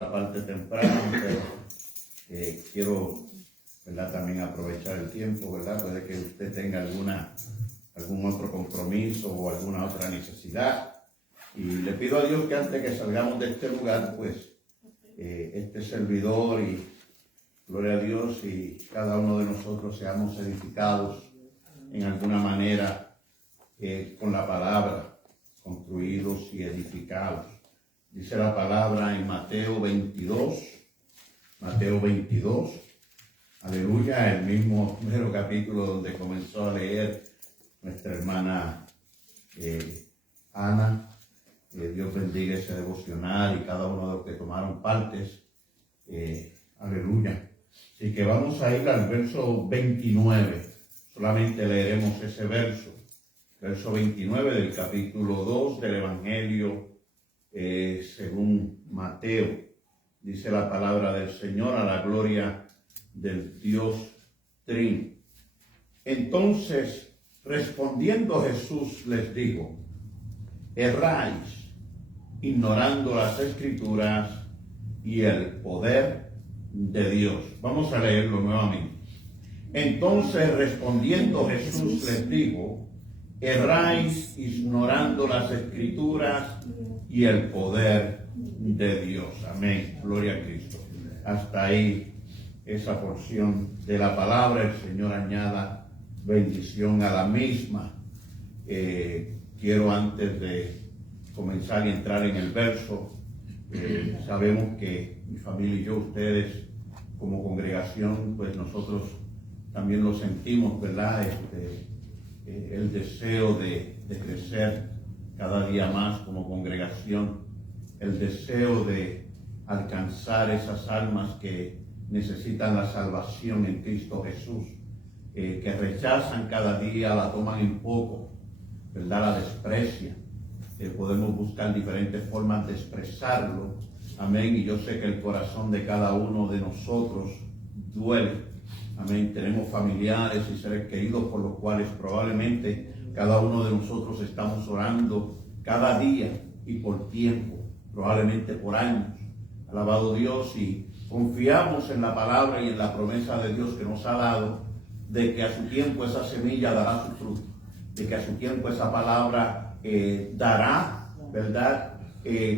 la parte temprana, pero quiero, ¿verdad?, también aprovechar el tiempo, ¿verdad? Puede que usted tenga algún otro compromiso o alguna otra necesidad. Y le pido a Dios que antes que salgamos de este lugar, pues, este servidor y gloria a Dios y cada uno de nosotros seamos edificados en alguna manera con la palabra, construidos y edificados. Dice la palabra en Mateo 22, aleluya, el mismo primero capítulo donde comenzó a leer nuestra hermana Ana. Dios bendiga ese devocional y cada uno de los que tomaron partes, aleluya. Así que vamos a ir al verso 29, solamente leeremos ese verso 29 del capítulo 2 del Evangelio según Mateo. Dice la palabra del Señor, a la gloria del Dios Trino. Entonces, respondiendo Jesús les dijo: erráis, ignorando las Escrituras y el poder de Dios. Vamos a leerlo nuevamente. Entonces, respondiendo Jesús les dijo: erráis, ignorando las Escrituras y el poder de Dios. Amén. Gloria a Cristo. Hasta ahí esa porción de la palabra. El Señor añada bendición a la misma. Quiero, antes de comenzar y entrar en el verso, sabemos que mi familia y yo, ustedes como congregación, pues nosotros también lo sentimos, ¿verdad? El deseo de crecer cada día más como congregación, el deseo de alcanzar esas almas que necesitan la salvación en Cristo Jesús, que rechazan cada día, la toman en poco, ¿verdad? La desprecian. Podemos buscar diferentes formas de expresarlo, amén, y yo sé que el corazón de cada uno de nosotros duele, amén. Tenemos familiares y seres queridos por los cuales probablemente cada uno de nosotros estamos orando cada día y por tiempo, probablemente por años. Alabado Dios, y confiamos en la palabra y en la promesa de Dios que nos ha dado, de que a su tiempo esa semilla dará su fruto, de que a su tiempo esa palabra dará, ¿verdad?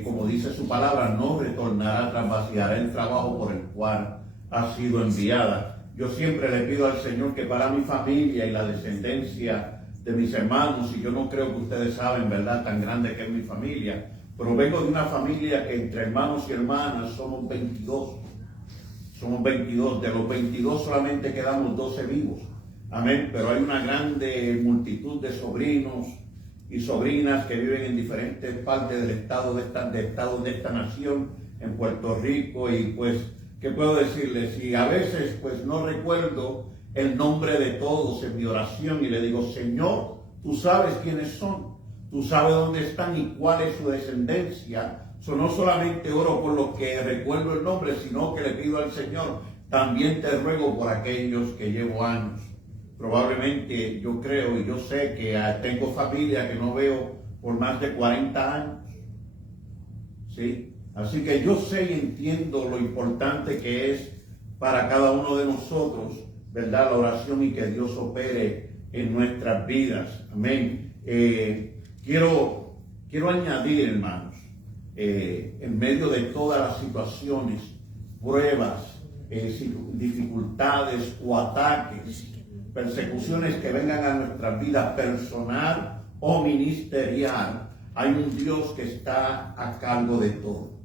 Como dice su palabra, no retornará tras vaciará el trabajo por el cual ha sido enviada. Yo siempre le pido al Señor que para mi familia y la descendencia de mis hermanos, y yo no creo que ustedes saben, ¿verdad?, tan grande que es mi familia, pero vengo de una familia que entre hermanos y hermanas somos 22. Somos 22. De los 22 solamente quedamos 12 vivos. Amén. Pero hay una grande multitud de sobrinos y sobrinas que viven en diferentes partes del estado de esta nación, en Puerto Rico, y pues, ¿qué puedo decirles? Y a veces pues no recuerdo el nombre de todos en mi oración y le digo: Señor, tú sabes quiénes son, tú sabes dónde están y cuál es su descendencia. No solamente oro por los que recuerdo el nombre, sino que le pido al Señor, también te ruego por aquellos que llevo años. Probablemente yo creo y yo sé que tengo familia que no veo por más de 40 años. ¿Sí? Así que yo sé y entiendo lo importante que es para cada uno de nosotros, ¿verdad?, la oración y que Dios opere en nuestras vidas. Amén. Quiero añadir, hermanos, en medio de todas las situaciones, pruebas, dificultades o ataques, persecuciones que vengan a nuestra vida personal o ministerial, hay un Dios que está a cargo de todo.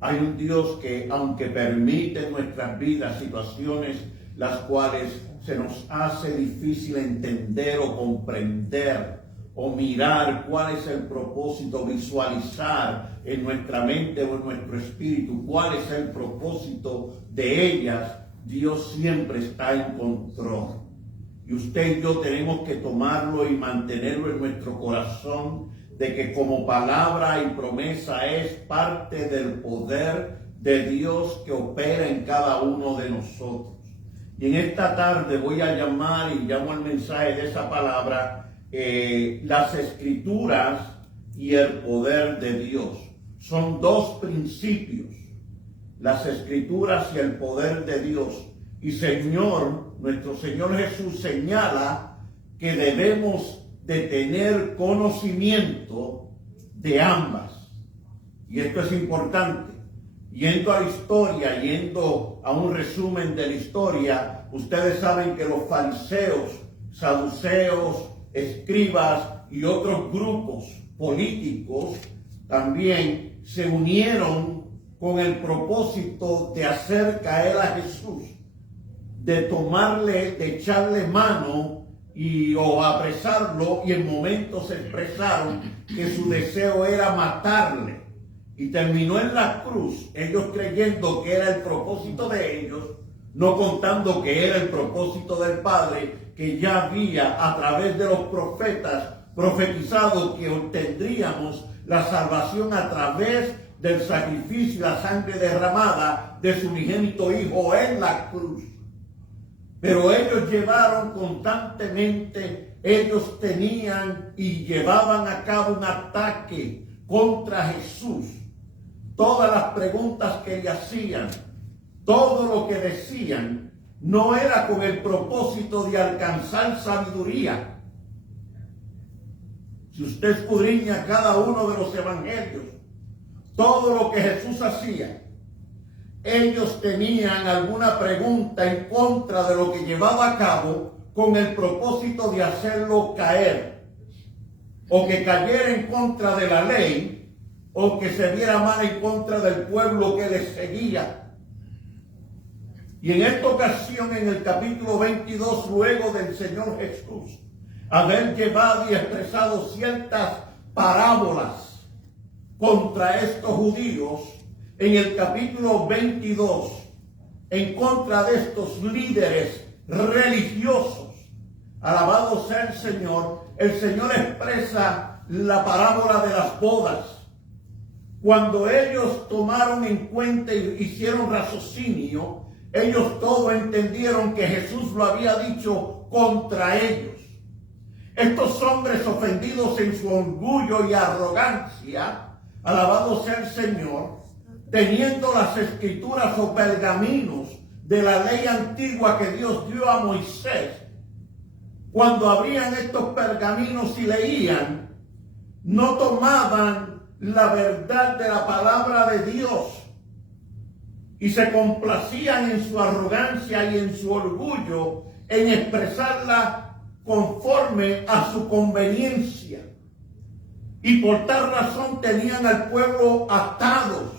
Hay un Dios que, aunque permite en nuestras vidas situaciones las cuales se nos hace difícil entender o comprender o mirar cuál es el propósito, visualizar en nuestra mente o en nuestro espíritu cuál es el propósito de ellas, Dios siempre está en control. Y usted y yo tenemos que tomarlo y mantenerlo en nuestro corazón, de que como palabra y promesa es parte del poder de Dios que opera en cada uno de nosotros. Y en esta tarde voy a llamar y llamo el mensaje de esa palabra, las Escrituras y el poder de Dios. Son dos principios las Escrituras y el poder de Dios. Y nuestro Señor Jesús señala que debemos de tener conocimiento de ambas. Y esto es importante. Yendo a la historia, yendo a un resumen de la historia, ustedes saben que los fariseos, saduceos, escribas y otros grupos políticos también se unieron con el propósito de hacer caer a Jesús, de tomarle, de echarle mano o apresarlo, y en momentos expresaron que su deseo era matarle. Y terminó en la cruz, ellos creyendo que era el propósito de ellos, no contando que era el propósito del Padre, que ya había a través de los profetas profetizado que obtendríamos la salvación a través del sacrificio y la sangre derramada de su unigénito Hijo en la cruz. Pero ellos llevaron constantemente, ellos tenían y llevaban a cabo un ataque contra Jesús. Todas las preguntas que le hacían, todo lo que decían, no era con el propósito de alcanzar sabiduría. Si usted escudriña cada uno de los evangelios, todo lo que Jesús hacía, ellos tenían alguna pregunta en contra de lo que llevaba a cabo con el propósito de hacerlo caer, o que cayera en contra de la ley, o que se viera mal en contra del pueblo que les seguía. Y en esta ocasión, en el capítulo 22, luego del Señor Jesús haber llevado y expresado ciertas parábolas contra estos judíos, en el capítulo 22, en contra de estos líderes religiosos, alabado sea el Señor expresa la parábola de las bodas. Cuando ellos tomaron en cuenta y hicieron raciocinio, ellos todos entendieron que Jesús lo había dicho contra ellos. Estos hombres ofendidos en su orgullo y arrogancia, alabado sea el Señor, teniendo las escrituras o pergaminos de la ley antigua que Dios dio a Moisés, cuando abrían estos pergaminos y leían, no tomaban la verdad de la palabra de Dios y se complacían en su arrogancia y en su orgullo en expresarla conforme a su conveniencia. Y por tal razón tenían al pueblo atados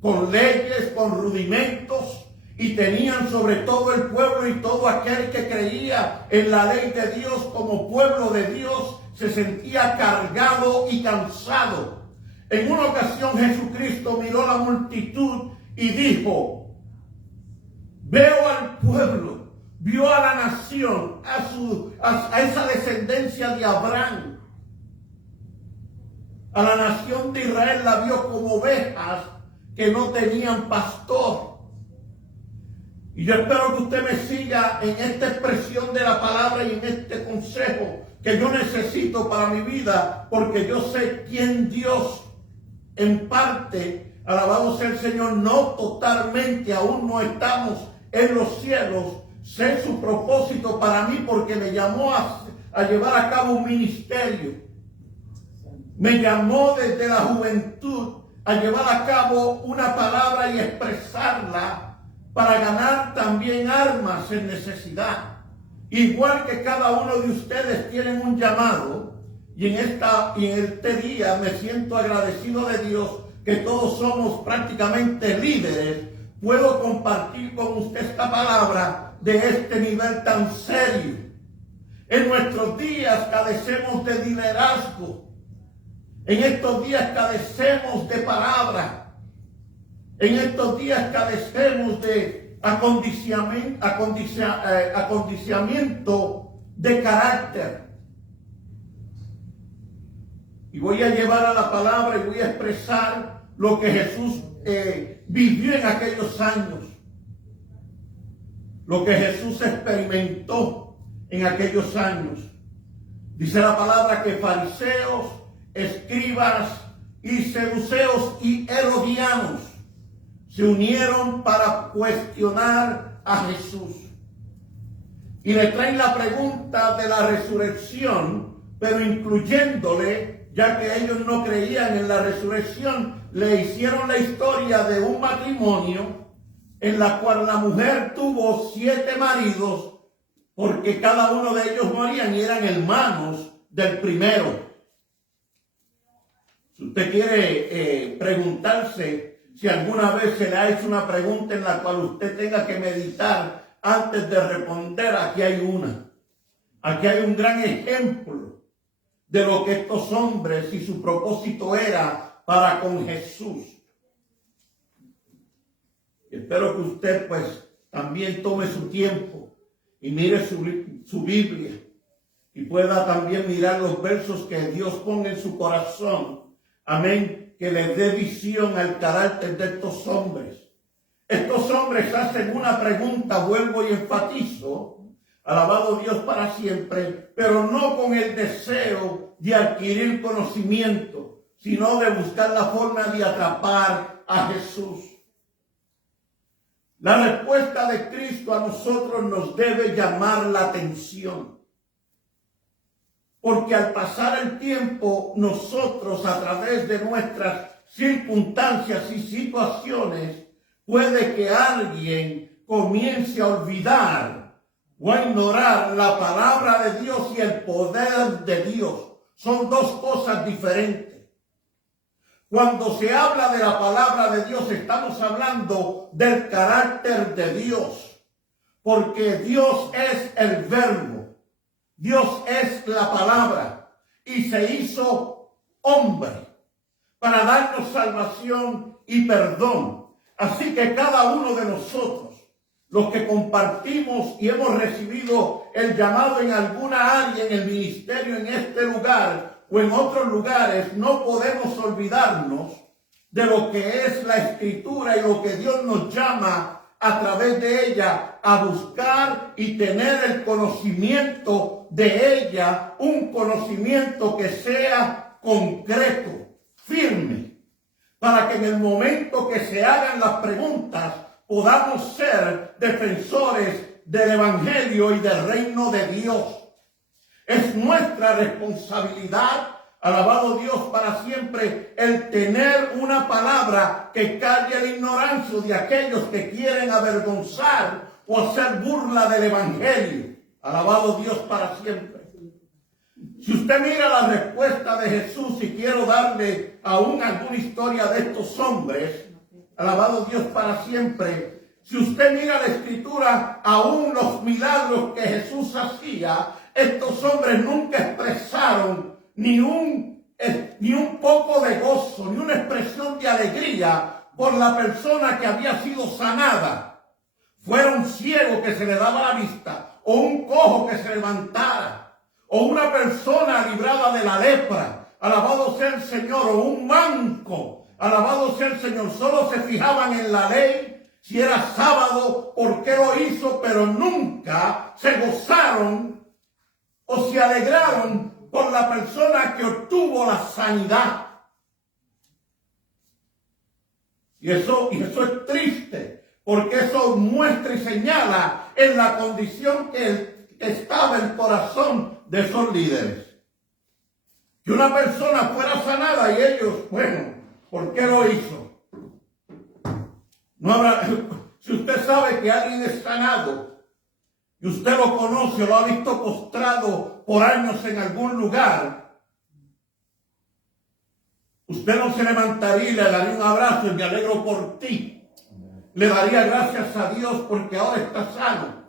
con leyes, con rudimentos, y tenían sobre todo el pueblo y todo aquel que creía en la ley de Dios como pueblo de Dios se sentía cargado y cansado. En una ocasión Jesucristo miró la multitud y dijo: veo al pueblo, vio a la nación, a esa descendencia de Abraham, a la nación de Israel la vio como ovejas que no tenían pastor. Y yo espero que usted me siga en esta expresión de la palabra y en este consejo que yo necesito para mi vida, porque yo sé quién Dios en parte, alabado sea el Señor, no totalmente, aún no estamos en los cielos. Sé su propósito para mí porque me llamó a llevar a cabo un ministerio. Me llamó desde la juventud a llevar a cabo una palabra y expresarla para ganar también almas en necesidad. Igual que cada uno de ustedes tienen un llamado, y en este día me siento agradecido de Dios que todos somos prácticamente líderes. Puedo compartir con usted esta palabra de este nivel tan serio. En nuestros días carecemos de liderazgo. En estos días carecemos de palabra. En estos días carecemos de acondicionamiento de carácter. Y voy a llevar a la palabra y voy a expresar lo que Jesús vivió en aquellos años. Lo que Jesús experimentó en aquellos años. Dice la palabra que fariseos, escribas y saduceos y herodianos se unieron para cuestionar a Jesús. Y le traen la pregunta de la resurrección, pero incluyéndole, ya que ellos no creían en la resurrección, le hicieron la historia de un matrimonio en la cual la mujer tuvo 7 maridos, porque cada uno de ellos morían y eran hermanos del primero. Si usted quiere preguntarse si alguna vez se le ha hecho una pregunta en la cual usted tenga que meditar antes de responder, aquí hay una. Aquí hay un gran ejemplo de lo que estos hombres y su propósito era para con Jesús. Espero que usted pues también tome su tiempo y mire su Biblia y pueda también mirar los versos que Dios pone en su corazón. Amén. Que le dé visión al carácter de estos hombres. Estos hombres hacen una pregunta, vuelvo y enfatizo, alabado Dios para siempre, pero no con el deseo de adquirir conocimiento, sino de buscar la forma de atrapar a Jesús. La respuesta de Cristo a nosotros nos debe llamar la atención. Porque al pasar el tiempo, nosotros a través de nuestras circunstancias y situaciones, puede que alguien comience a olvidar o a ignorar la palabra de Dios y el poder de Dios. Son dos cosas diferentes. Cuando se habla de la palabra de Dios, estamos hablando del carácter de Dios. Porque Dios es el verbo. Dios es la palabra. Y se hizo hombre para darnos salvación y perdón. Así que cada uno de nosotros, los que compartimos y hemos recibido el llamado en alguna área, en el ministerio, en este lugar o en otros lugares, no podemos olvidarnos de lo que es la Escritura y lo que Dios nos llama a través de ella a buscar y tener el conocimiento de ella, un conocimiento que sea concreto, firme, para que en el momento que se hagan las preguntas podamos ser defensores del Evangelio y del reino de Dios. Es nuestra responsabilidad, alabado Dios para siempre, el tener una palabra que calle la ignorancia de aquellos que quieren avergonzar o hacer burla del Evangelio. Alabado Dios para siempre. Si usted mira la respuesta de Jesús, y quiero darle aún alguna historia de estos hombres, alabado Dios para siempre. Si usted mira la Escritura, aún los milagros que Jesús hacía, estos hombres nunca expresaron ni un poco de gozo, ni una expresión de alegría por la persona que había sido sanada. Fuera un ciego que se le daba la vista, o un cojo que se levantara, o una persona librada de la lepra, alabado sea el Señor, o un manco, alabado sea el Señor. Solo se fijaban en la ley, si era sábado, por qué lo hizo, pero nunca se gozaron o se alegraron por la persona que obtuvo la sanidad. Y eso es triste, porque eso muestra y señala en la condición que estaba el corazón de esos líderes. Que una persona fuera sanada y ellos, bueno, ¿por qué lo hizo? No habrá, si usted sabe que alguien es sanado y usted lo conoce o lo ha visto postrado por años en algún lugar, usted no se levantaría y le daría un abrazo y me alegro por ti. Le daría gracias a Dios porque ahora está sano.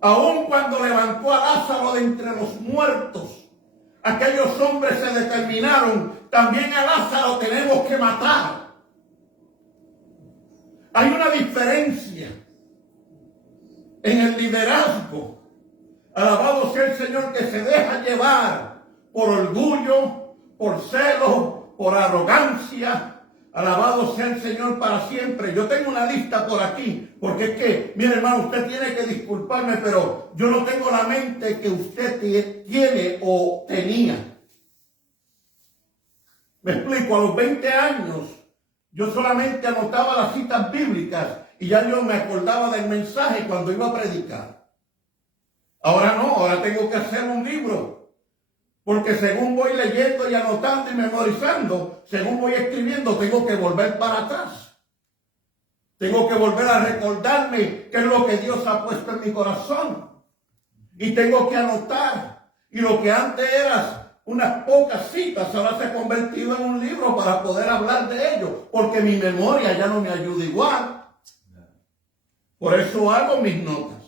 Aun cuando levantó a Lázaro de entre los muertos, aquellos hombres se determinaron, también a Lázaro tenemos que matar. Hay una diferencia en el liderazgo. Alabado sea el Señor, que se deja llevar por orgullo, por celo, por arrogancia. Alabado sea el Señor para siempre. Yo tengo una lista por aquí, porque es que, mire hermano, usted tiene que disculparme, pero yo no tengo la mente que usted tiene o tenía. Me explico, a los 20 años, yo solamente anotaba las citas bíblicas y ya yo me acordaba del mensaje cuando iba a predicar. Ahora no, ahora tengo que hacer un libro, porque según voy leyendo y anotando y memorizando, según voy escribiendo, tengo que volver para atrás. Tengo que volver a recordarme qué es lo que Dios ha puesto en mi corazón. Y tengo que anotar. Y lo que antes eran unas pocas citas, ahora se ha convertido en un libro para poder hablar de ello, porque mi memoria ya no me ayuda igual. Por eso hago mis notas.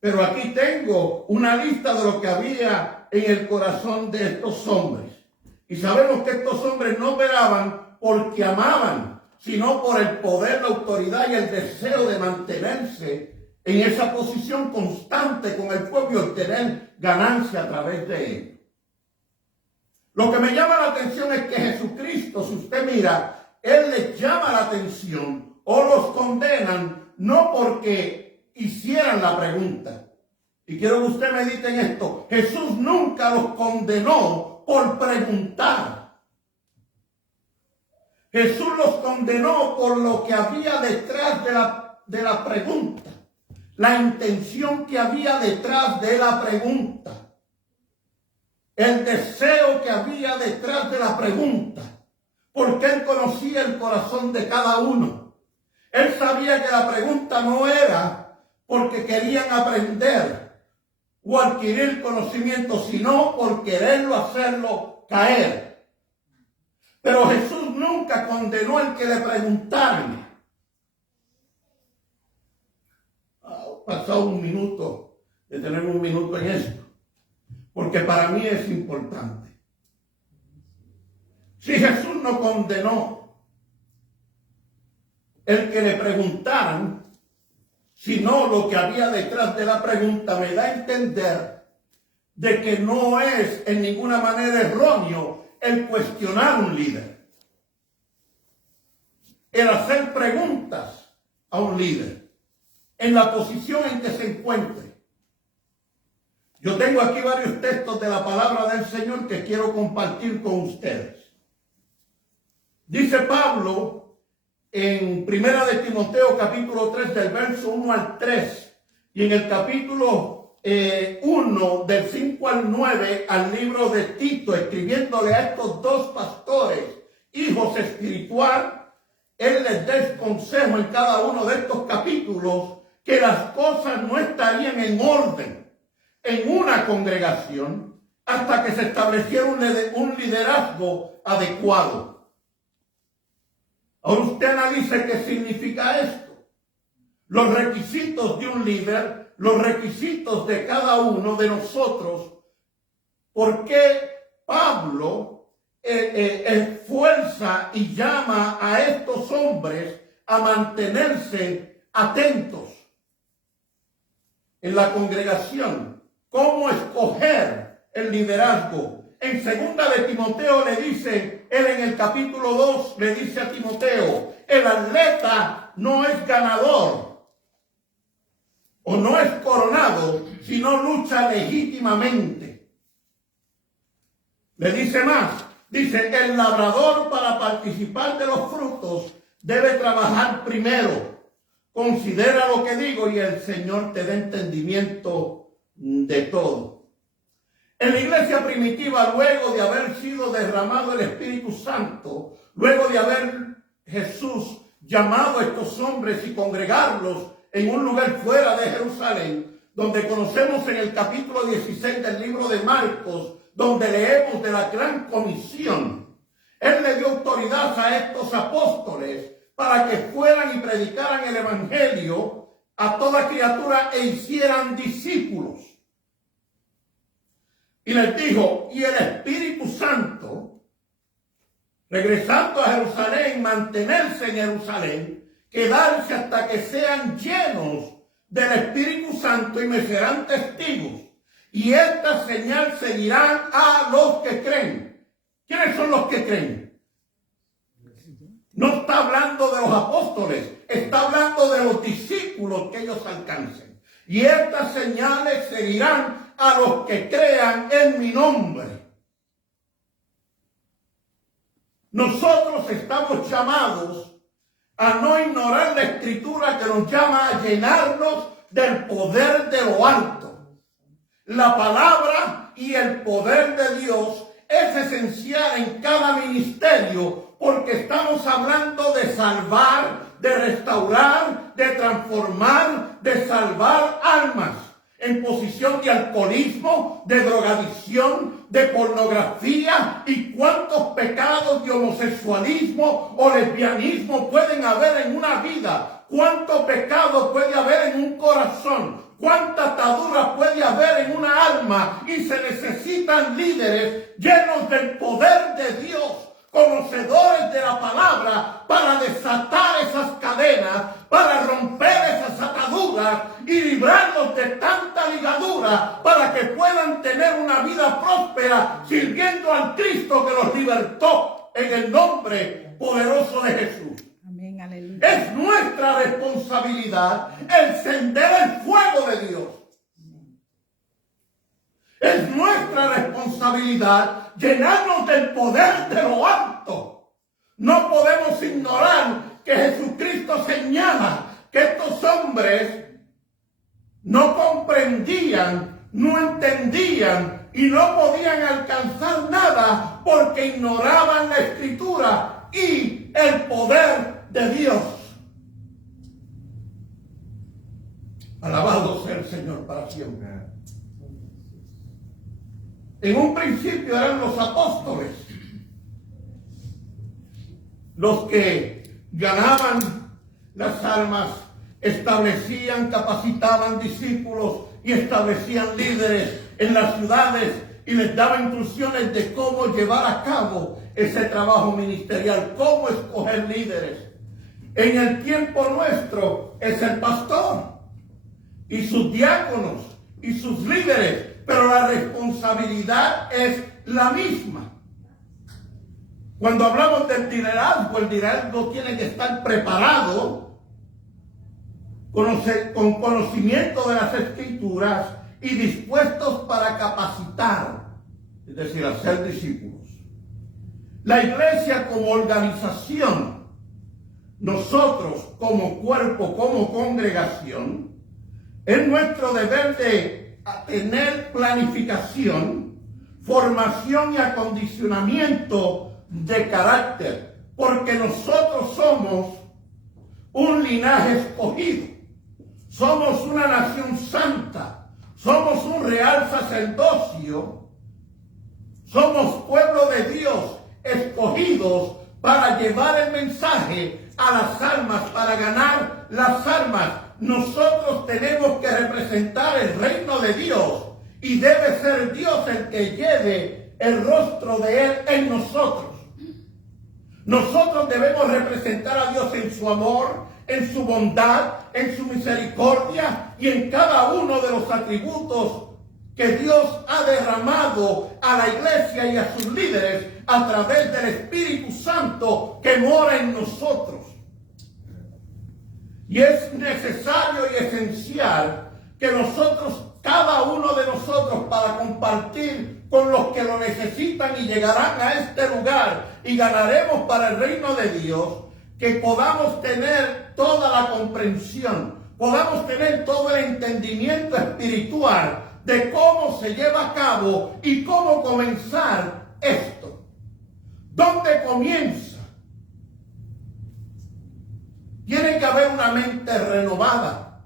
Pero aquí tengo una lista de lo que había en el corazón de estos hombres. Y sabemos que estos hombres no operaban porque amaban, sino por el poder, la autoridad y el deseo de mantenerse en esa posición constante con el pueblo y obtener ganancia a través de él. Lo que me llama la atención es que Jesucristo, si usted mira, Él les llama la atención o los condenan no porque hicieran la pregunta. Y quiero que usted medite en esto. Jesús nunca los condenó por preguntar. Jesús los condenó por lo que había detrás de la pregunta. La intención que había detrás de la pregunta. El deseo que había detrás de la pregunta. Porque Él conocía el corazón de cada uno. Él sabía que la pregunta no era porque querían aprender o adquirir conocimiento, sino por quererlo hacerlo caer. Pero Jesús nunca condenó el que le preguntaran. Pasado un minuto, de tener un minuto en esto, porque para mí es importante. Si Jesús no condenó el que le preguntaran, sino lo que había detrás de la pregunta, me da a entender de que no es en ninguna manera erróneo el cuestionar a un líder, el hacer preguntas a un líder en la posición en que se encuentre. Yo tengo aquí varios textos de la palabra del Señor que quiero compartir con ustedes. Dice Pablo en 1 de Timoteo capítulo 3 del verso 1 al 3 y en el capítulo 1 del 5 al 9 al libro de Tito, escribiéndole a estos dos pastores, hijos espirituales, él les da consejo en cada uno de estos capítulos que las cosas no estarían en orden en una congregación hasta que se estableciera un liderazgo adecuado. Ahora usted analice qué significa esto. Los requisitos de un líder, los requisitos de cada uno de nosotros. ¿Por qué Pablo esfuerza y llama a estos hombres a mantenerse atentos en la congregación? ¿Cómo escoger el liderazgo? En 2 de Timoteo le dice, él en el capítulo 2 le dice a Timoteo, el atleta no es ganador o no es coronado, sino lucha legítimamente. Le dice más, dice, el labrador para participar de los frutos debe trabajar primero. Considera lo que digo y el Señor te dé entendimiento de todo. En la iglesia primitiva, luego de haber sido derramado el Espíritu Santo, luego de haber Jesús llamado a estos hombres y congregarlos en un lugar fuera de Jerusalén, donde conocemos en el capítulo 16 del libro de Marcos, donde leemos de la gran comisión, Él le dio autoridad a estos apóstoles para que fueran y predicaran el evangelio a toda criatura e hicieran discípulos. Y les dijo, y el Espíritu Santo, regresando a Jerusalén, mantenerse en Jerusalén, quedarse hasta que sean llenos del Espíritu Santo y me serán testigos. Y esta señal seguirán a los que creen. ¿Quiénes son los que creen? No está hablando de los apóstoles, está hablando de los discípulos que ellos alcancen. Y estas señales seguirán a los que crean en mi nombre. Nosotros estamos llamados a no ignorar la Escritura que nos llama a llenarnos del poder de lo alto. La palabra y el poder de Dios es esencial en cada ministerio porque estamos hablando de salvar, de restaurar, de transformar, de salvar almas en posición de alcoholismo, de drogadicción, de pornografía y cuántos pecados de homosexualismo o lesbianismo pueden haber en una vida, cuánto pecado puede haber en un corazón, cuánta atadura puede haber en una alma y se necesitan líderes llenos del poder de Dios, conocedores de la palabra para desatar esas cadenas, para romper esas ataduras y librarlos de tanta ligadura para que puedan tener una vida próspera sirviendo al Cristo que los libertó en el nombre poderoso de Jesús. Amén, aleluya. Es nuestra responsabilidad encender el fuego de Dios. Es nuestra responsabilidad llenarnos del poder de lo alto. No podemos ignorar que Jesucristo señala que estos hombres no comprendían, no entendían y no podían alcanzar nada porque ignoraban la Escritura y el poder de Dios. Alabado sea el Señor para siempre. En un principio eran los apóstoles los que ganaban las almas, establecían, capacitaban discípulos y establecían líderes en las ciudades y les daban instrucciones de cómo llevar a cabo ese trabajo ministerial, cómo escoger líderes. En el tiempo nuestro es el pastor y sus diáconos y sus líderes, pero la responsabilidad es la misma. Cuando hablamos del liderazgo, el liderazgo tiene que estar preparado con conocimiento de las Escrituras y dispuestos para capacitar, es decir, hacer discípulos. La iglesia como organización, nosotros como cuerpo, como congregación, es nuestro deber de tener planificación, formación y acondicionamiento de carácter, porque nosotros somos un linaje escogido, somos una nación santa, somos un real sacerdocio, somos pueblo de Dios, escogidos para llevar el mensaje a las almas, para ganar las almas. Nosotros tenemos que representar el reino de Dios y debe ser Dios el que lleve el rostro de Él en nosotros. Nosotros debemos representar a Dios en su amor, en su bondad, en su misericordia y en cada uno de los atributos que Dios ha derramado a la iglesia y a sus líderes a través del Espíritu Santo que mora en nosotros. Y es necesario y esencial que nosotros, cada uno de nosotros, para compartir con los que lo necesitan y llegarán a este lugar y ganaremos para el reino de Dios, que podamos tener toda la comprensión, podamos tener todo el entendimiento espiritual de cómo se lleva a cabo y cómo comenzar esto. ¿Dónde comienza? Tiene que haber una mente renovada.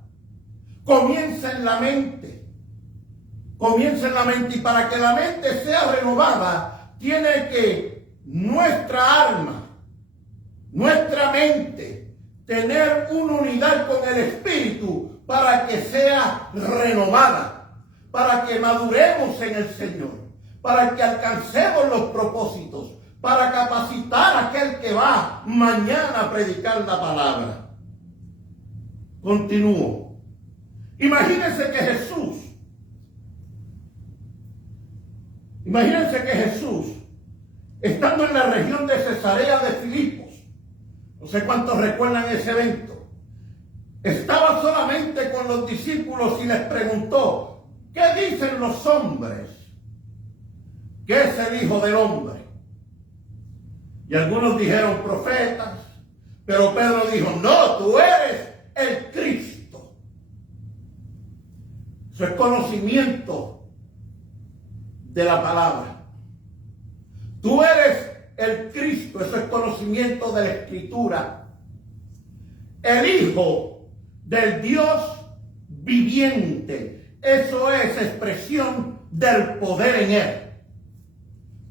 Comienza en la mente. Comienza en la mente. Y para que la mente sea renovada, tiene que nuestra alma, nuestra mente, tener una unidad con el Espíritu para que sea renovada, para que maduremos en el Señor, para que alcancemos los propósitos, para capacitar a aquel que va mañana a predicar la palabra. Continúo. Imagínense que Jesús, estando en la región de Cesarea de Filipos, no sé cuántos recuerdan ese evento, estaba solamente con los discípulos y les preguntó: ¿qué dicen los hombres que es el Hijo del Hombre? Y algunos dijeron profetas, Pero Pedro dijo, no, tú eres el Cristo. Eso es conocimiento de la palabra. Tú eres el Cristo, eso es conocimiento de la Escritura. El Hijo del Dios viviente, eso es expresión del poder en Él.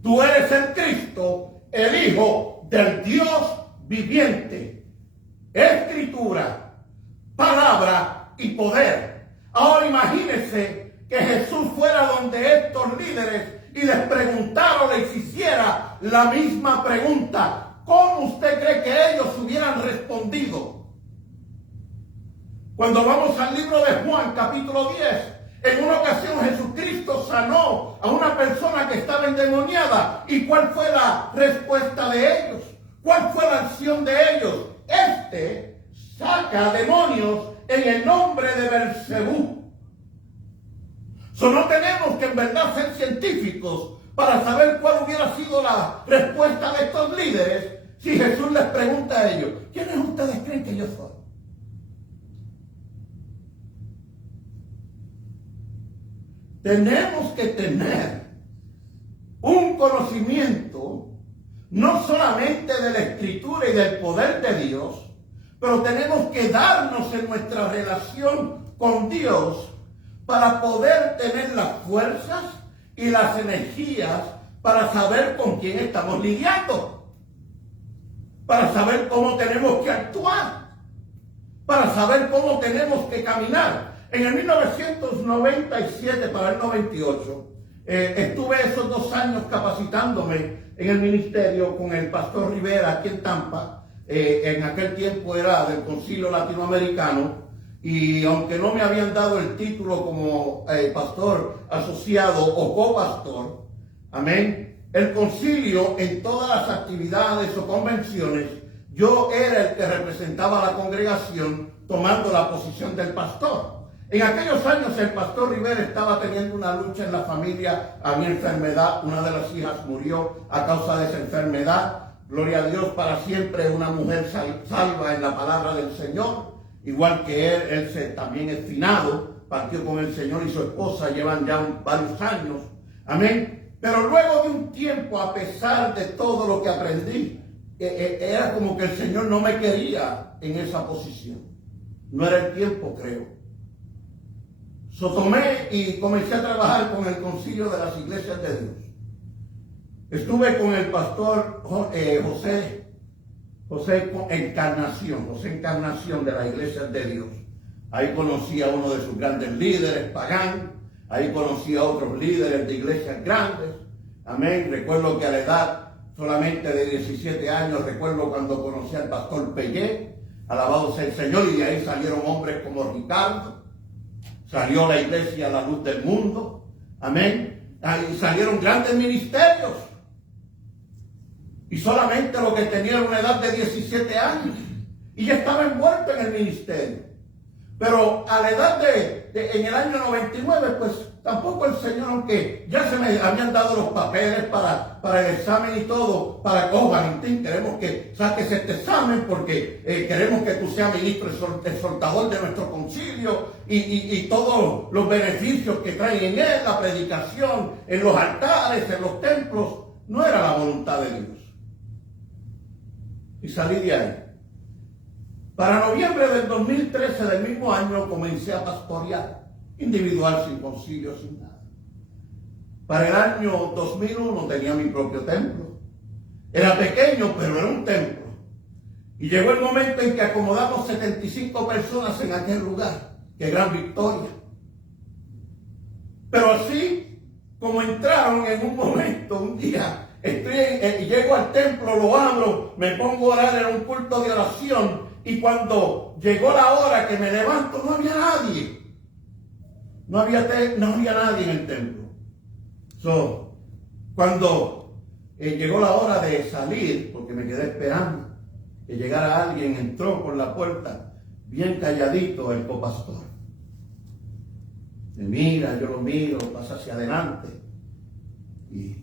Tú eres el Cristo, el Hijo del Dios viviente. Escritura, palabra y poder. Ahora imagínense que Jesús fuera donde estos líderes y les preguntara o les hiciera la misma pregunta. ¿Cómo usted cree que ellos hubieran respondido? Cuando vamos al libro de Juan, capítulo 10, en una ocasión Jesucristo sanó a una persona que estaba endemoniada. ¿Y cuál fue la respuesta de ellos? ¿Cuál fue la acción de ellos? Saca demonios en el nombre de Belcebú. No tenemos que en verdad ser científicos para saber cuál hubiera sido la respuesta de estos líderes si Jesús les pregunta a ellos, ¿quiénes ustedes creen que yo soy? Tenemos que tener un conocimiento no solamente de la Escritura y del poder de Dios, pero tenemos que darnos en nuestra relación con Dios para poder tener las fuerzas y las energías para saber con quién estamos lidiando, para saber cómo tenemos que actuar, para saber cómo tenemos que caminar. En el 1997 para el 98, estuve esos 2 años capacitándome en el ministerio con el pastor Rivera aquí en Tampa. En aquel tiempo era del Concilio Latinoamericano, y aunque no me habían dado el título como pastor asociado o copastor, amén, el concilio en todas las actividades o convenciones, yo era el que representaba a la congregación tomando la posición del pastor. En aquellos años el pastor Rivera estaba teniendo una lucha en la familia, había enfermedad, una de las hijas murió a causa de esa enfermedad. Gloria a Dios, para siempre una mujer salva en la palabra del Señor, igual que él también es finado, partió con el Señor y su esposa, llevan ya varios años, amén. Pero luego de un tiempo, a pesar de todo lo que aprendí, era como que el Señor no me quería en esa posición, no era el tiempo, creo. Tomé y comencé a trabajar con el Concilio de las Iglesias de Dios. Estuve con el pastor José Encarnación de las Iglesias de Dios. Ahí conocí a uno de sus grandes líderes, Pagán. Ahí conocí a otros líderes de iglesias grandes. Amén. Recuerdo que a la edad solamente de 17 años, recuerdo cuando conocí al pastor Pellé. Alabado sea el Señor. Y de ahí salieron hombres como Ricardo. Salió la iglesia a la luz del mundo. Amén. Ahí salieron grandes ministerios. Y solamente lo que tenía era una edad de 17 años. Y ya estaba envuelto en el ministerio. Pero a la edad en el año 99, pues tampoco el Señor, aunque ya se me habían dado los papeles para el examen y todo, para que, Valentín, queremos que saques este examen porque queremos que tú seas ministro exhortador de nuestro concilio y todos los beneficios que trae en él, la predicación, en los altares, en los templos. No era la voluntad de Dios. Y salí de ahí. Para noviembre del 2013 del mismo año comencé a pastorear, individual, sin concilio, sin nada. Para el año 2001 tenía mi propio templo. Era pequeño, pero era un templo. Y llegó el momento en que acomodamos 75 personas en aquel lugar. ¡Qué gran victoria! Pero así como entraron en un momento, un día, llego al templo, lo abro, me pongo a orar, era un culto de oración. Y cuando llegó la hora que me levanto, no había nadie. No había nadie en el templo. Cuando llegó la hora de salir, porque me quedé esperando que llegara alguien, entró por la puerta, bien calladito el copastor. Me mira, yo lo miro, pasa hacia adelante. Y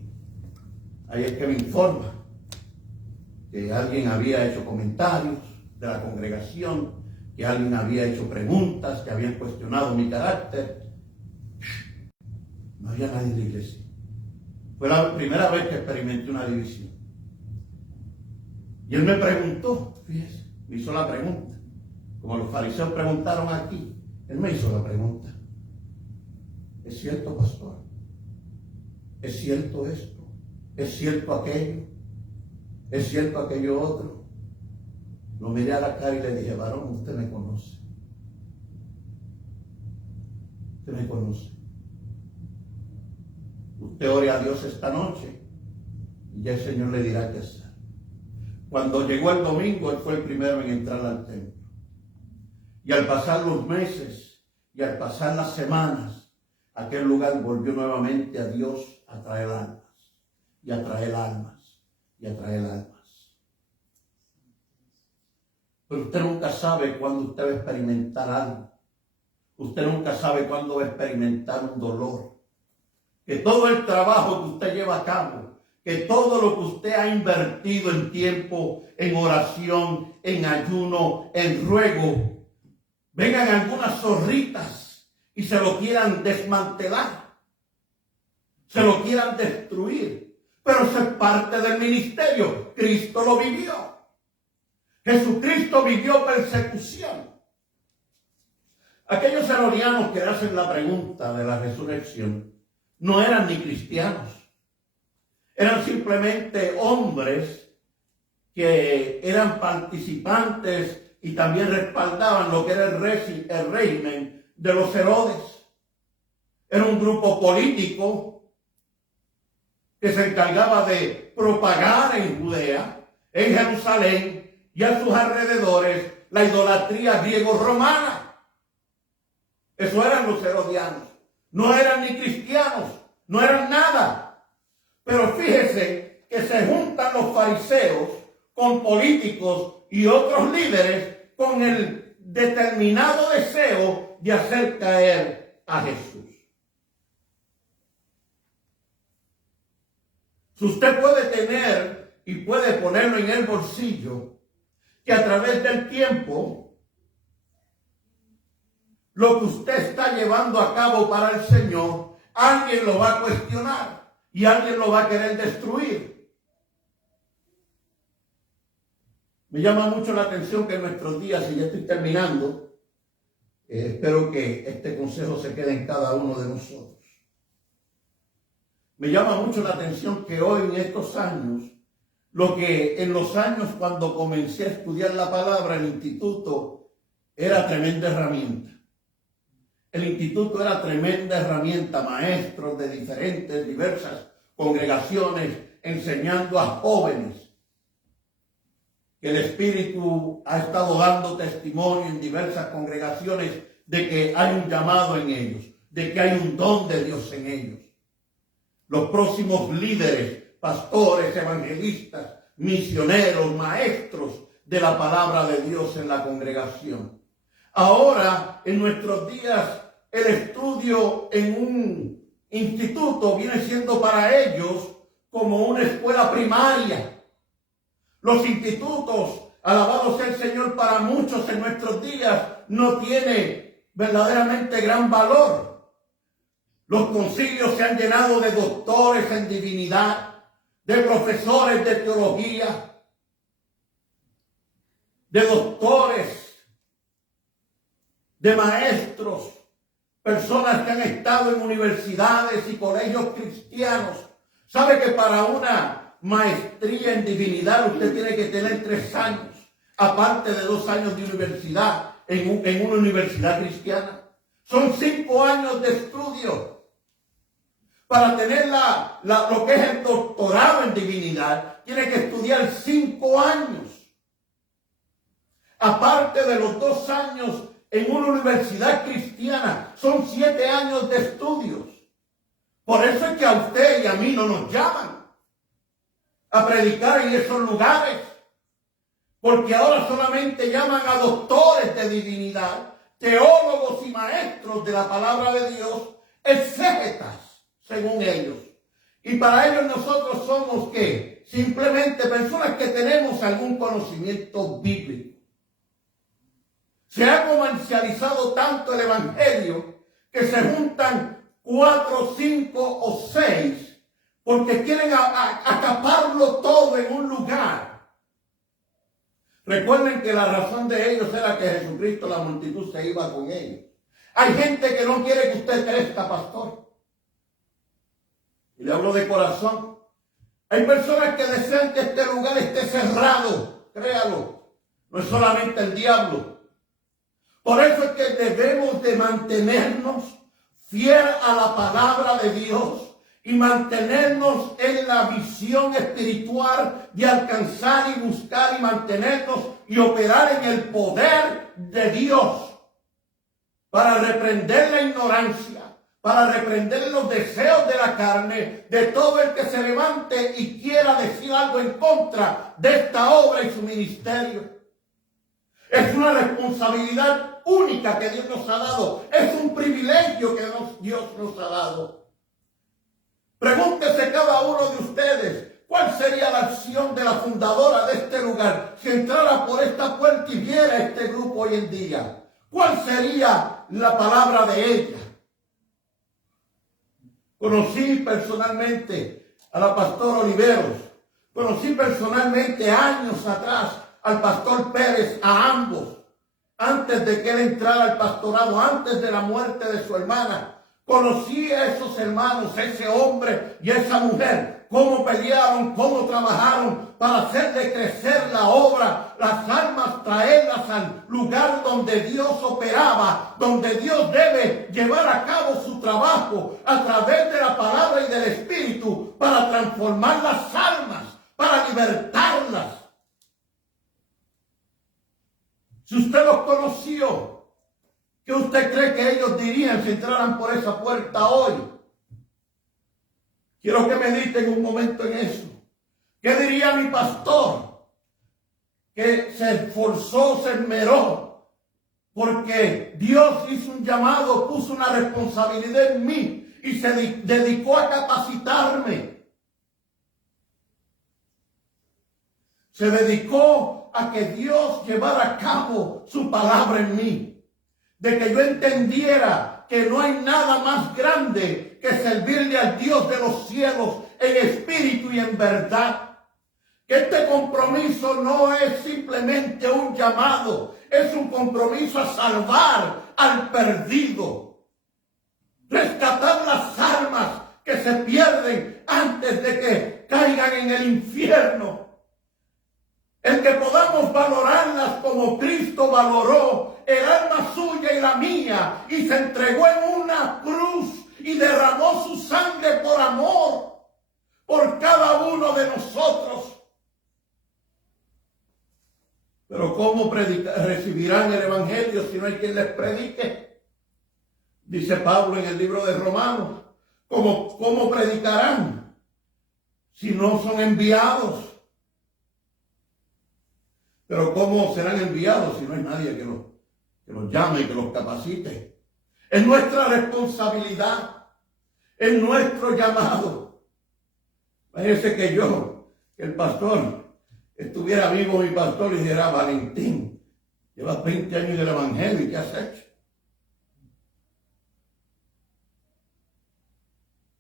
ahí es que me informa que alguien había hecho comentarios de la congregación, que alguien había hecho preguntas, que habían cuestionado mi carácter. No había nadie en la iglesia. Fue la primera vez que experimenté una división. Y él me preguntó, fíjese, me hizo la pregunta. Como los fariseos preguntaron aquí, él me hizo la pregunta. ¿Es cierto, pastor? ¿Es cierto esto? ¿Es cierto aquello? ¿Es cierto aquello otro? Lo miré a la cara y le dije, varón, usted me conoce. Usted me conoce. Usted ore a Dios esta noche y ya el Señor le dirá qué hacer. Cuando llegó el domingo, él fue el primero en entrar al templo. Y al pasar los meses y al pasar las semanas, aquel lugar volvió nuevamente a Dios a traer almas, y a traer almas, y a traer almas. Pero usted nunca sabe cuándo usted va a experimentar algo. Usted nunca sabe cuándo va a experimentar un dolor. Que todo el trabajo que usted lleva a cabo, que todo lo que usted ha invertido en tiempo, en oración, en ayuno, en ruego, vengan algunas zorritas y se lo quieran desmantelar, se lo quieran destruir. Pero eso es parte del ministerio. Cristo lo vivió. Jesucristo vivió persecución. Aquellos herodianos que hacen la pregunta de la resurrección no eran ni cristianos. Eran simplemente hombres que eran participantes y también respaldaban lo que era el régimen de los Herodes. Era un grupo político que se encargaba de propagar en Judea, en Jerusalén y a sus alrededores la idolatría griego-romana. Eso eran los herodianos. No eran ni cristianos, no eran nada. Pero fíjese que se juntan los fariseos con políticos y otros líderes con el determinado deseo de hacer caer a Jesús. Si usted puede tener y puede ponerlo en el bolsillo, que a través del tiempo, lo que usted está llevando a cabo para el Señor, alguien lo va a cuestionar y alguien lo va a querer destruir. Me llama mucho la atención que en nuestros días, y ya estoy terminando, espero que este consejo se quede en cada uno de nosotros. Me llama mucho la atención que hoy en estos años, lo que en los años cuando comencé a estudiar la palabra, el instituto era tremenda herramienta. El instituto era tremenda herramienta, maestros de diversas congregaciones enseñando a jóvenes. El Espíritu ha estado dando testimonio en diversas congregaciones de que hay un llamado en ellos, de que hay un don de Dios en ellos. Los próximos líderes, pastores, evangelistas, misioneros, maestros de la palabra de Dios en la congregación. Ahora, en nuestros días, el estudio en un instituto viene siendo para ellos como una escuela primaria. Los institutos, alabado sea el Señor, para muchos en nuestros días no tiene verdaderamente gran valor. Los concilios se han llenado de doctores en divinidad, de profesores de teología, de doctores, de maestros, personas que han estado en universidades y colegios cristianos. ¿Sabe que para una maestría en divinidad usted tiene que tener 3 años, aparte de 2 años de universidad en una universidad cristiana? Son 5 años de estudio. Para tener lo que es el doctorado en divinidad, tiene que estudiar 5 años. Aparte de los 2 años en una universidad cristiana, son 7 años de estudios. Por eso es que a usted y a mí no nos llaman a predicar en esos lugares. Porque ahora solamente llaman a doctores de divinidad, teólogos y maestros de la palabra de Dios, exégetas, según ellos. Y para ellos nosotros somos, ¿qué? Simplemente personas que tenemos algún conocimiento bíblico. Se ha comercializado tanto el evangelio que se juntan 4, 5 o 6 porque quieren acaparlo todo en un lugar. Recuerden que la razón de ellos era que Jesucristo, la multitud, se iba con ellos. Hay gente que no quiere que usted crezca, pastor. Y le hablo de corazón. Hay personas que desean que este lugar esté cerrado. Créalo. No es solamente el diablo. Por eso es que debemos de mantenernos fiel a la palabra de Dios y mantenernos en la visión espiritual de alcanzar y buscar y mantenernos y operar en el poder de Dios para reprender la ignorancia, para reprender los deseos de la carne, de todo el que se levante y quiera decir algo en contra de esta obra y su ministerio. Es una responsabilidad única que Dios nos ha dado. Es un privilegio que Dios nos ha dado. Pregúntese cada uno de ustedes, ¿cuál sería la acción de la fundadora de este lugar si entrara por esta puerta y viera este grupo hoy en día? ¿Cuál sería la palabra de ella? Conocí personalmente a la pastora Oliveros. Conocí personalmente años atrás al pastor Pérez, a ambos, antes de que él entrara al pastorado, antes de la muerte de su hermana. Conocí a esos hermanos, ese hombre y esa mujer, cómo pelearon, cómo trabajaron para hacerle crecer la obra, las almas, traerlas al lugar donde Dios operaba, donde Dios debe llevar a cabo su trabajo a través de la palabra y del Espíritu para transformar las almas, para libertarlas. Si usted los conoció, ¿qué usted cree que ellos dirían si entraran por esa puerta hoy? Quiero que mediten un momento en eso. ¿Qué diría mi pastor? Que se esforzó, se esmeró, porque Dios hizo un llamado, puso una responsabilidad en mí y se dedicó a capacitarme. Se dedicó a que Dios llevara a cabo su palabra en mí. De que yo entendiera que no hay nada más grande que servirle al Dios de los cielos en espíritu y en verdad. Que este compromiso no es simplemente un llamado, es un compromiso a salvar al perdido. Rescatar las almas que se pierden antes de que caigan en el infierno. El que podamos valorarlas como Cristo valoró el alma suya y la mía y se entregó en una cruz y derramó su sangre por amor por cada uno de nosotros. Pero ¿cómo recibirán el evangelio si no hay quien les predique? Dice Pablo en el libro de Romanos. ¿Cómo predicarán si no son enviados? Pero ¿cómo serán enviados si no hay nadie que los llame y que los capacite? Es nuestra responsabilidad, es nuestro llamado. Parece que el pastor, estuviera vivo mi pastor y dijera: Valentín, llevas 20 años del evangelio, ¿y qué has hecho?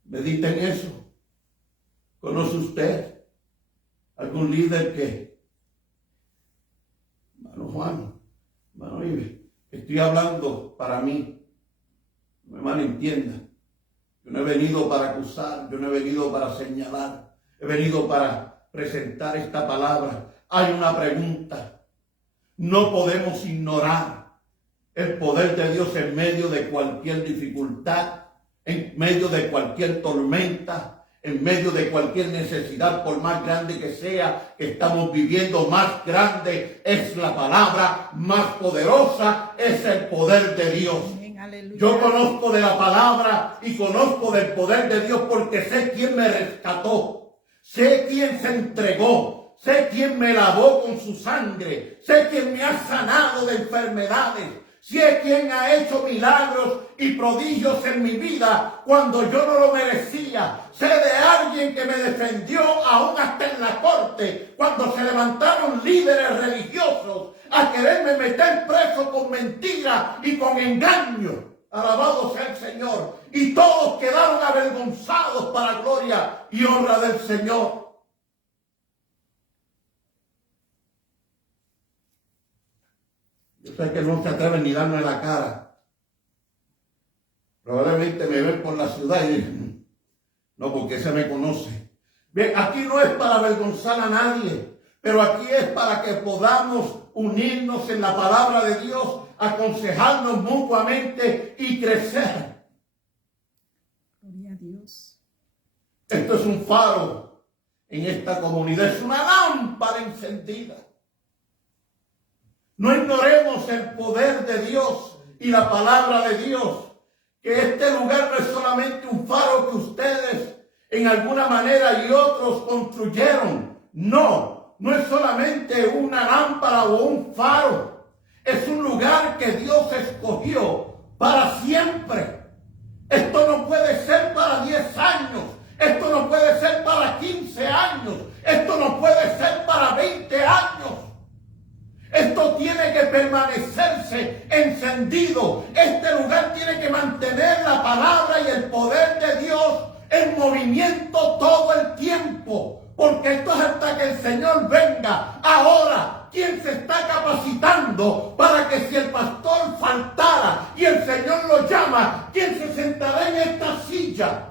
Mediten eso. ¿Conoce usted algún líder que... Hermano Juan, hermano Ibe, estoy hablando para mí, no me malentienda. Yo no he venido para acusar, yo no he venido para señalar, he venido para presentar esta palabra. Hay una pregunta. No podemos ignorar el poder de Dios en medio de cualquier dificultad, en medio de cualquier tormenta, en medio de cualquier necesidad, por más grande que sea, que estamos viviendo. Más grande es la palabra, más poderosa es el poder de Dios. Yo conozco de la palabra y conozco del poder de Dios porque sé quién me rescató, sé quién se entregó, sé quién me lavó con su sangre, sé quién me ha sanado de enfermedades, sé quién ha hecho milagros y prodigios en mi vida cuando yo no lo merecía. Sé de alguien que me defendió aún hasta en la corte, cuando se levantaron líderes religiosos a quererme meter preso con mentira y con engaño. Alabado sea el Señor. Y todos quedaron avergonzados para gloria y honra del Señor. Yo sé que no se atreven ni darme la cara. Probablemente me ven por la ciudad y dicen, no, porque ese me conoce. Bien, aquí no es para avergonzar a nadie, pero aquí es para que podamos unirnos en la palabra de Dios, aconsejarnos mutuamente y crecer. Gloria a Dios. Esto es un faro en esta comunidad, es una lámpara encendida. No ignoremos el poder de Dios y la palabra de Dios, que este lugar no es solamente un faro que ustedes en alguna manera y otros construyeron. No, no es solamente una lámpara o un faro. Es un lugar que Dios escogió para siempre. Esto no puede ser para 10 años. Esto no puede ser para 15 años. Esto no puede ser para 20 años. Esto tiene que permanecerse encendido. Este lugar tiene que mantener la palabra y el poder de Dios en movimiento todo el tiempo. Porque esto es hasta que el Señor venga. Ahora, ¿quién se está capacitando para que si el pastor faltara y el Señor lo llama, quién se sentará en esta silla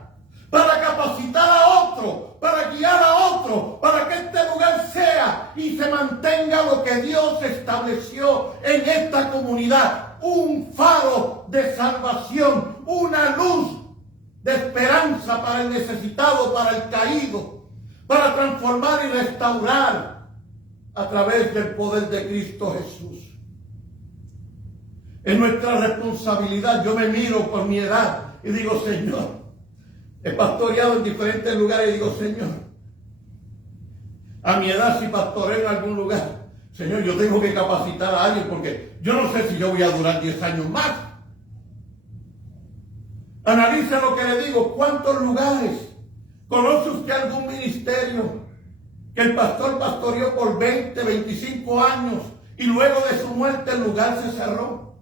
para capacitar a otro, para guiar a otro, para que este lugar sea y se mantenga lo que Dios estableció en esta comunidad? Un faro de salvación, una luz de esperanza para el necesitado, para el caído, para transformar y restaurar a través del poder de Cristo Jesús. Es nuestra responsabilidad. Yo me miro por mi edad y digo, Señor, he pastoreado en diferentes lugares y digo, Señor, a mi edad si pastoreo en algún lugar, Señor, yo tengo que capacitar a alguien porque yo no sé si yo voy a durar 10 años más. Analiza lo que le digo. ¿Cuántos lugares? ¿Conoce usted algún ministerio que el pastor pastoreó por 20, 25 años y luego de su muerte el lugar se cerró?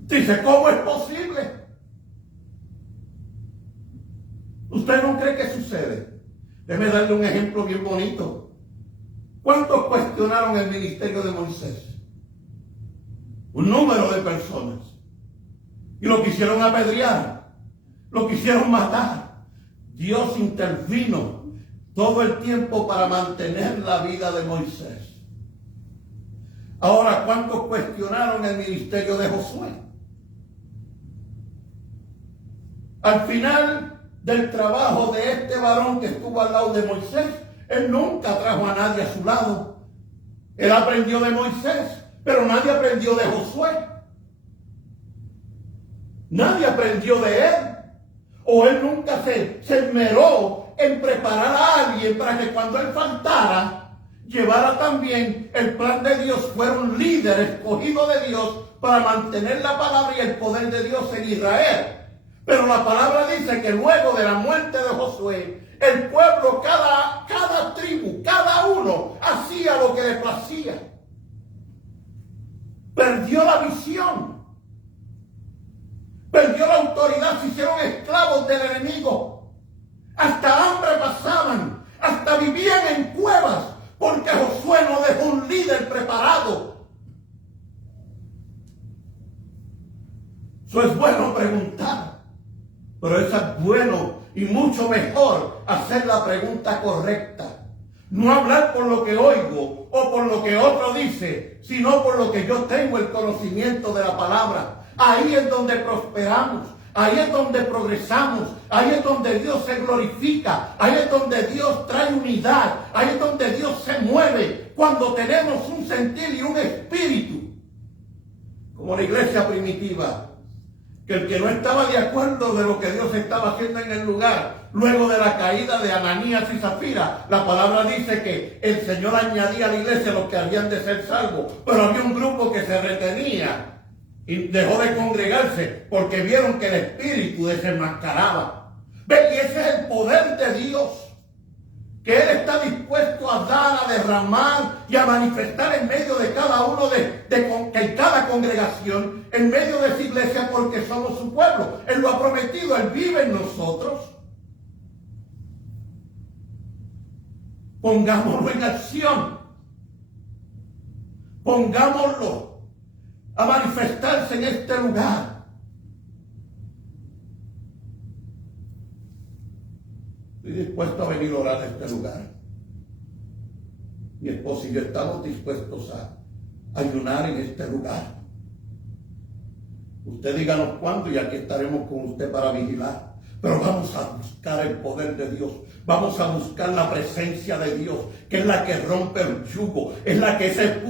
Dice, ¿cómo es posible? ¿Usted no cree que sucede? Déjeme darle un ejemplo bien bonito. ¿Cuántos cuestionaron el ministerio de Moisés? Un número de personas. Y lo quisieron apedrear, lo quisieron matar. Dios intervino todo el tiempo para mantener la vida de Moisés. Ahora, ¿cuántos cuestionaron el ministerio de Josué? Al final del trabajo de este varón que estuvo al lado de Moisés, él nunca trajo a nadie a su lado. Él aprendió de Moisés, pero nadie aprendió de Josué. Nadie aprendió de él. O él nunca se esmeró en preparar a alguien para que cuando él faltara, llevara también el plan de Dios, fuera un líder escogido de Dios para mantener la palabra y el poder de Dios en Israel. Pero la palabra dice que luego de la muerte de Josué, el pueblo, cada tribu, cada uno hacía lo que le placía. Perdió la visión. Perdió la autoridad, se hicieron esclavos del enemigo. Hasta hambre pasaban, hasta vivían en cuevas, porque Josué no dejó un líder preparado. Eso es bueno preguntar, pero eso es bueno y mucho mejor hacer la pregunta correcta. No hablar por lo que oigo o por lo que otro dice, sino por lo que yo tengo el conocimiento de la palabra. Ahí es donde prosperamos, ahí es donde progresamos, ahí es donde Dios se glorifica, ahí es donde Dios trae unidad, ahí es donde Dios se mueve, cuando tenemos un sentir y un espíritu, como la iglesia primitiva, que el que no estaba de acuerdo de lo que Dios estaba haciendo en el lugar, luego de la caída de Ananías y Zafira, la palabra dice que el Señor añadía a la iglesia los que habían de ser salvos, pero había un grupo que se retenía y dejó de congregarse porque vieron que el espíritu desenmascaraba. ¿Ven? Y ese es el poder de Dios. que Él está dispuesto a dar, a derramar y a manifestar en medio de cada uno en cada congregación, en medio de esa iglesia, porque somos su pueblo. Él lo ha prometido, Él vive en nosotros. Pongámoslo en acción. Pongámoslo a manifestarse en este lugar. Estoy dispuesto a venir a orar a este lugar. Mi esposo y yo estamos dispuestos a ayunar en este lugar. Usted díganos cuándo y aquí estaremos con usted para vigilar. Pero vamos a buscar el poder de Dios. Vamos a buscar la presencia de Dios, que es la que rompe el yugo. Es la que ese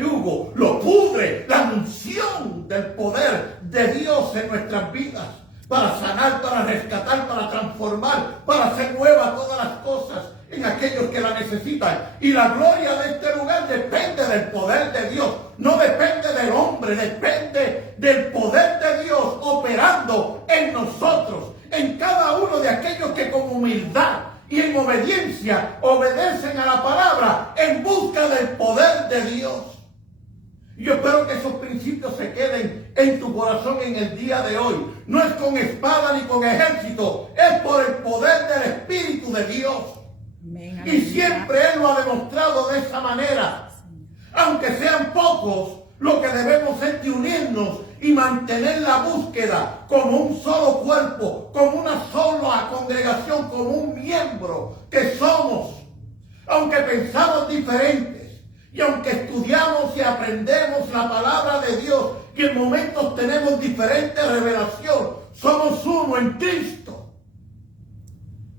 yugo lo pudre. La unción del poder de Dios en nuestras vidas. Para sanar, para rescatar, para transformar, para hacer nuevas todas las cosas en aquellos que la necesitan. Y la gloria de este lugar depende del poder de Dios. No depende del hombre, depende del poder de Dios operando en nosotros. En cada uno de aquellos que con humildad y en obediencia obedecen a la palabra en busca del poder de Dios. Y yo espero que esos principios se queden en tu corazón en el día de hoy. No es con espada ni con ejército, es por el poder del Espíritu de Dios. Amén, y siempre Él lo ha demostrado de esa manera. Aunque sean pocos, lo que debemos es de unirnos y mantener la búsqueda como un solo cuerpo, como una sola congregación, como un miembro que somos. Aunque pensamos diferentes y aunque estudiamos y aprendemos la palabra de Dios y en momentos tenemos diferente revelación, somos uno en Cristo.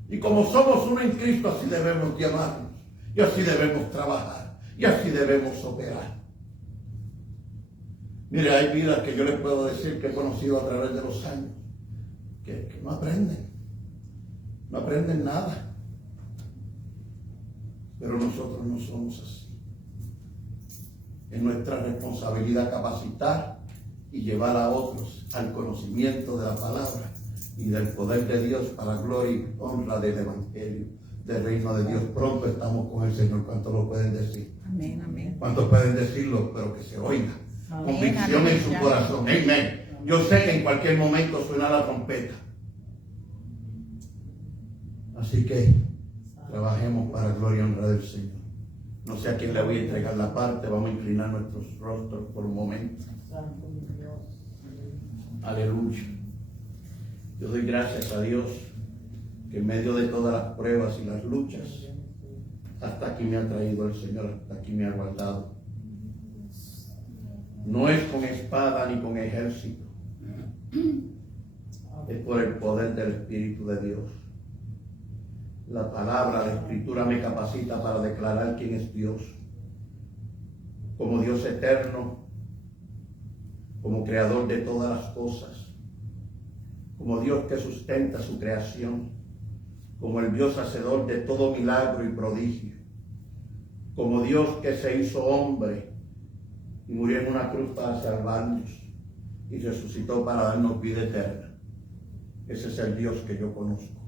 Y como somos uno en Cristo, así debemos llamarnos y así debemos trabajar y así debemos operar. Mire, hay vidas que yo les puedo decir que he conocido a través de los años, que no aprenden nada. Pero nosotros no somos así. Es nuestra responsabilidad capacitar y llevar a otros al conocimiento de la palabra y del poder de Dios para gloria y honra del Evangelio, del reino de Dios. Pronto estamos con el Señor. ¿Cuántos lo pueden decir? Amén, amén. ¿Cuántos pueden decirlo? Pero que se oiga. Amén, Convicción amén, en su ya. corazón. Amén. Yo sé que en cualquier momento suena la trompeta. Así que trabajemos para gloria y honra del Señor. No sé a quién le voy a entregar la parte. Vamos a inclinar nuestros rostros por un momento. Aleluya. Yo doy gracias a Dios que en medio de todas las pruebas y las luchas, hasta aquí me ha traído el Señor, hasta aquí me ha guardado. No es con espada ni con ejército, es por el poder del Espíritu de Dios. La palabra, la Escritura me capacita para declarar quién es Dios, como Dios eterno, como creador de todas las cosas, como Dios que sustenta su creación, como el Dios hacedor de todo milagro y prodigio, como Dios que se hizo hombre y murió en una cruz para salvarnos y resucitó para darnos vida eterna. Ese es el Dios que yo conozco.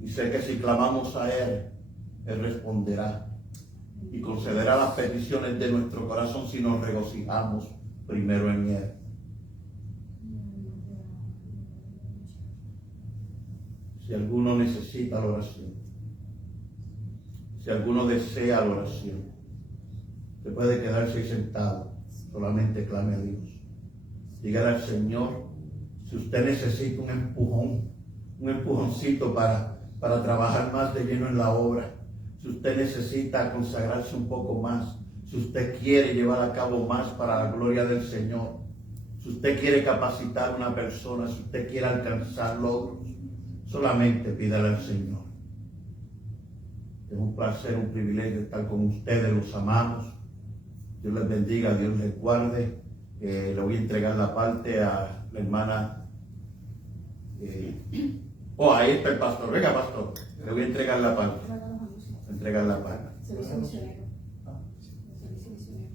Y sé que si clamamos a Él, Él responderá y concederá las peticiones de nuestro corazón si nos regocijamos primero en Él. Si alguno necesita la oración, si alguno desea la oración, se puede quedarse ahí sentado, solamente clame a Dios. Dígale al Señor, si usted necesita un empujón, un empujoncito para trabajar más de lleno en la obra, si usted necesita consagrarse un poco más, si usted quiere llevar a cabo más para la gloria del Señor, si usted quiere capacitar a una persona, si usted quiere alcanzar logros, solamente pídale al Señor. Es un placer, un privilegio estar con ustedes, los amamos. Dios les bendiga, Dios les guarde. Le voy a entregar la parte a la hermana. Ahí está el pastor. Venga, pastor. Le voy a entregar la parte. Entregar la parte.